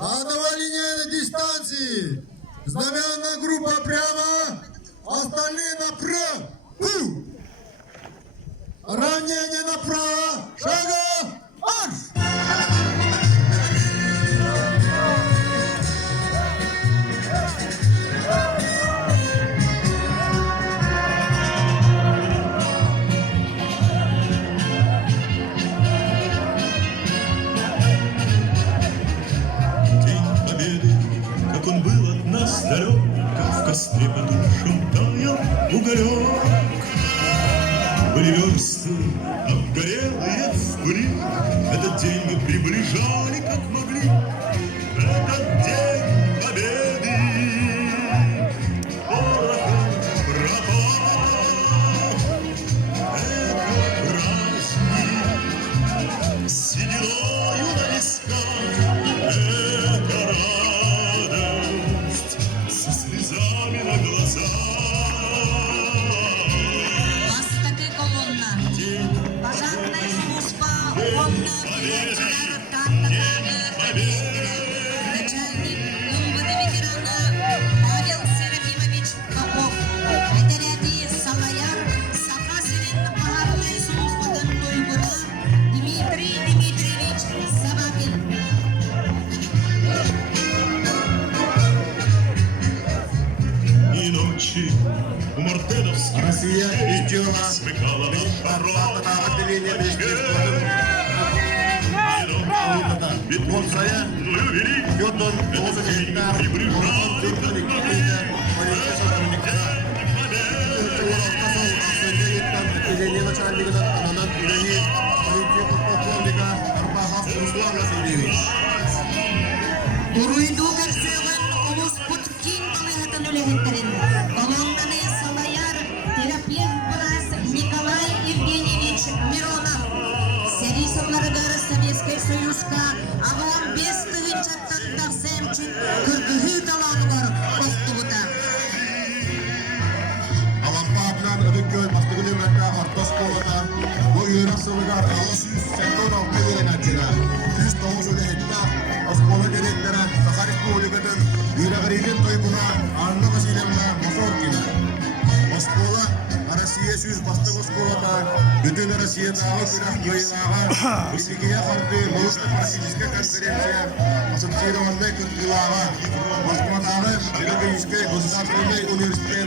Адова линия на дистанции. Знамянная группа прямо, остальные направо. Равнение направо. Шага. Марш! Как он был от нас далек, как в костре потухшем таял уголек. Были версты обгорелые в пыли, этот день мы приближали, как могли. Этот день победы порохом пропал. Это праздник с сединою на висках. Это радость со слезами на глазах. Бастаки колонна, пожарная служба, конная пилотчылар Таттакады обещали. Начальник МВД ветерана Павел Серафимович Попов. Отряди Салаяр, Сахасевин пожарная службадан Тойгура Дмитрий Дмитриевич Сабакин. И ночи у мартеновских Россия идет. смыкала наша Отделение Ведь saya вели Йотон, Толса Гектар, приближал Йотон, Никита, Полиция Сотрудника. Отделение начальника Ананан Леонид, полиция подполковника Арбахов Руслан Васильевич. Уруйду кәрсәгән олус путкин балыгытын үләһентерин. Колоннаны Салаяр, терапевт Брас Николай Евгеньевич Миронов. Серисовларыгар Советский Союзка авам бес тыгынчаттан сәмчин кыргыһы таланы бар остубута. Alampa ödükköy bastıgılırında Artos Kovatan, bu üyene sılıgar Alasüs Senton altı verenacına, Süs Toğuz Ölehitler, Osmola gereklere, Sakarik Kuğulikatın, Yüreğirinin toybuna, Arna Vasilyevna Masorkina. Osmola, Arasiye Süs bastık Oskolatan, bütün Arasiyetağı günah yayınağa, Üsikiye Harbi, Moğuşta Parasiyiske Konferensiya, Asıpçıyla Vanday Kıtkılağa, Osmola Tarih, Şireke Yüzke, Gostartırmay Üniversite